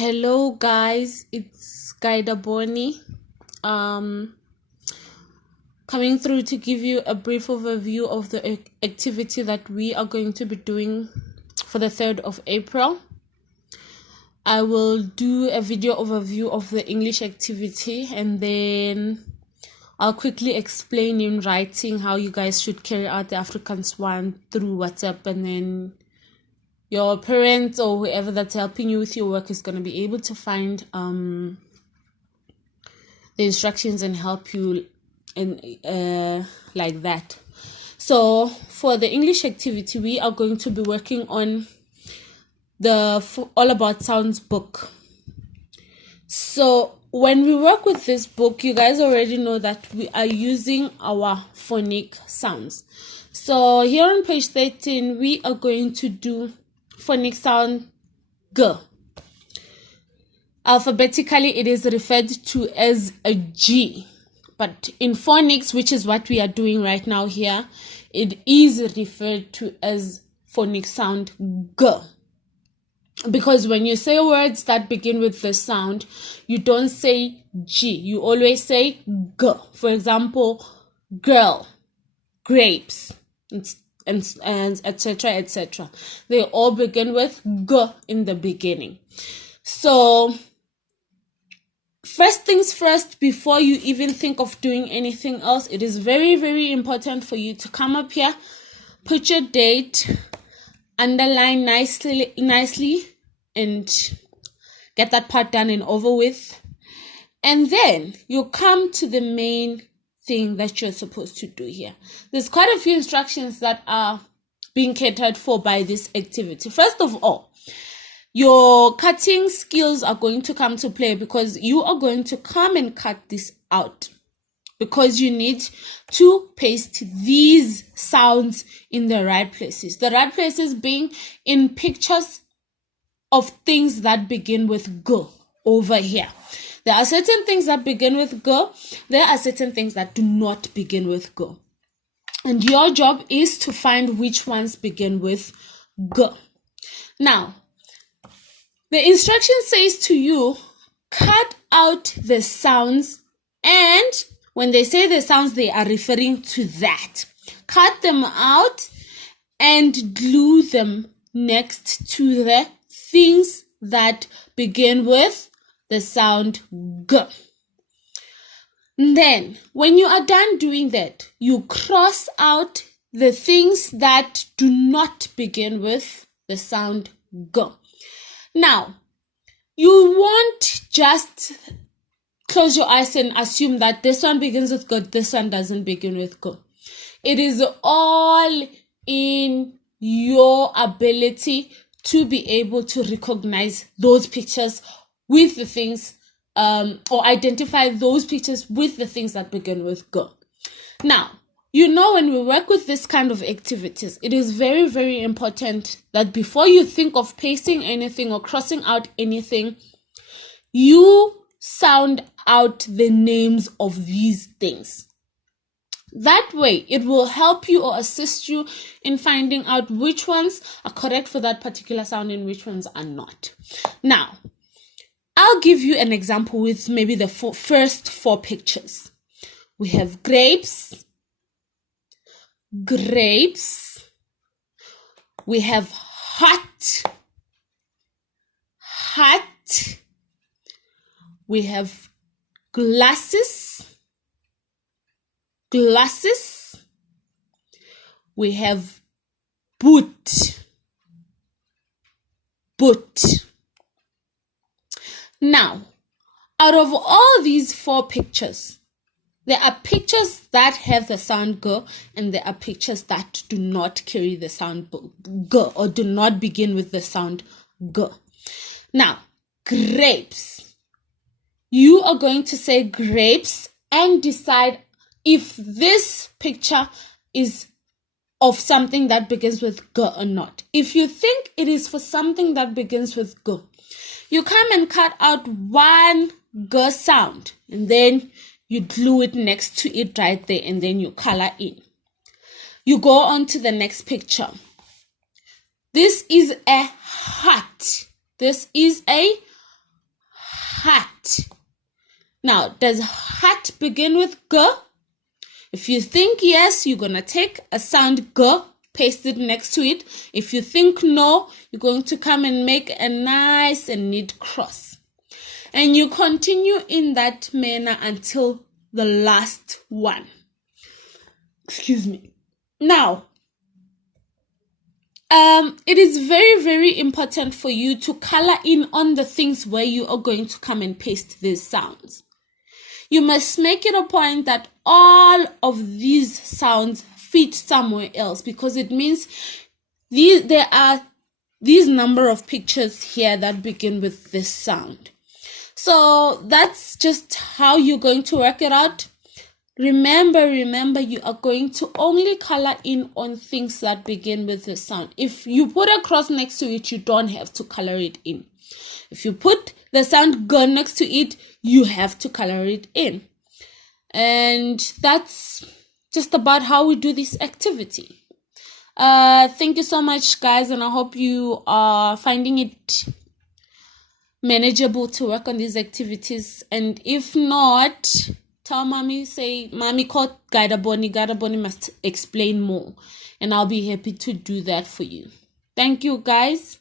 Hello guys, it's Guida Boni. Um Coming through to give you a brief overview of the activity that we are going to be doing for the 3rd of April. I will do a video overview of the English activity, and then I'll quickly explain in writing how you guys should carry out the Afrikaans one through WhatsApp, and then your parents or whoever that's helping you with your work is going to be able to find the instructions and help you in like that. So for the English activity, we are going to be working on the All About Sounds book. So when we work with this book, you guys already know that we are using our phonic sounds. So here on page 13, we are going to do phonic sound G. Alphabetically, it is referred to as a G, but in phonics, which is what we are doing right now here, it is referred to as phonic sound G. Because when you say words that begin with the sound, you don't say G, you always say G. For example, girl, grapes, and etc. etc. They all begin with G in the beginning. So first things first, before you even think of doing anything else, it is very, very important for you to come up here, put your date, underline nicely, and get that part done and over with. And then you come to the main thing that you're supposed to do here. There's quite a few instructions that are being catered for by this activity. First of all, your cutting skills are going to come to play, because you are going to come and cut this out, because you need to paste these sounds in the right places. The right places being in pictures of things that begin with G over here. There are certain things that begin with G. There are certain things that do not begin with G. And your job is to find which ones begin with G. Now, the instruction says to you, cut out the sounds, and when they say the sounds, they are referring to that. Cut them out and glue them next to the things that begin with the sound G. Then, when you are done doing that, you cross out the things that do not begin with the sound G. Now, you won't just close your eyes and assume that this one begins with G, this one doesn't begin with G. It is all in your ability to be able to recognize those pictures with the things, or identify those pictures with the things that begin with G. Now, you know, when we work with this kind of activities, it is very, very important that before you think of pasting anything or crossing out anything, you sound out the names of these things. That way, it will help you or assist you in finding out which ones are correct for that particular sound and which ones are not. Now, I'll give you an example with maybe the first 4 pictures. We have grapes, we have hot, we have glasses, we have boot. Now, out of all these 4 pictures, there are pictures that have the sound G, and there are pictures that do not carry the sound G or do not begin with the sound G. Now, grapes. You are going to say grapes and decide if this picture is of something that begins with G or not. If you think it is for something that begins with G, you come and cut out one G sound, and then you glue it next to it right there, and then you color in. You go on to the next picture. This is a hat. This is a hat. Now, does hat begin with G? If you think yes, you're going to take a sound G, paste it next to it. If you think no, you're going to come and make a nice and neat cross. And you continue in that manner until the last one. Excuse me. Now, it is very, very important for you to color in on the things where you are going to come and paste these sounds. You must make it a point that all of these sounds fit somewhere else, because it means there are these number of pictures here that begin with this sound. So that's just how you're going to work it out. Remember, you are going to only color in on things that begin with the sound. If you put a cross next to it, you don't have to color it in. If you put the sound G next to it, you have to color it in. And that's just about how we do this activity. Thank you so much, guys, and I hope you are finding it manageable to work on these activities. And if not, tell mommy, say, mommy called Gadaboni. Gadaboni must explain more. And I'll be happy to do that for you. Thank you, guys.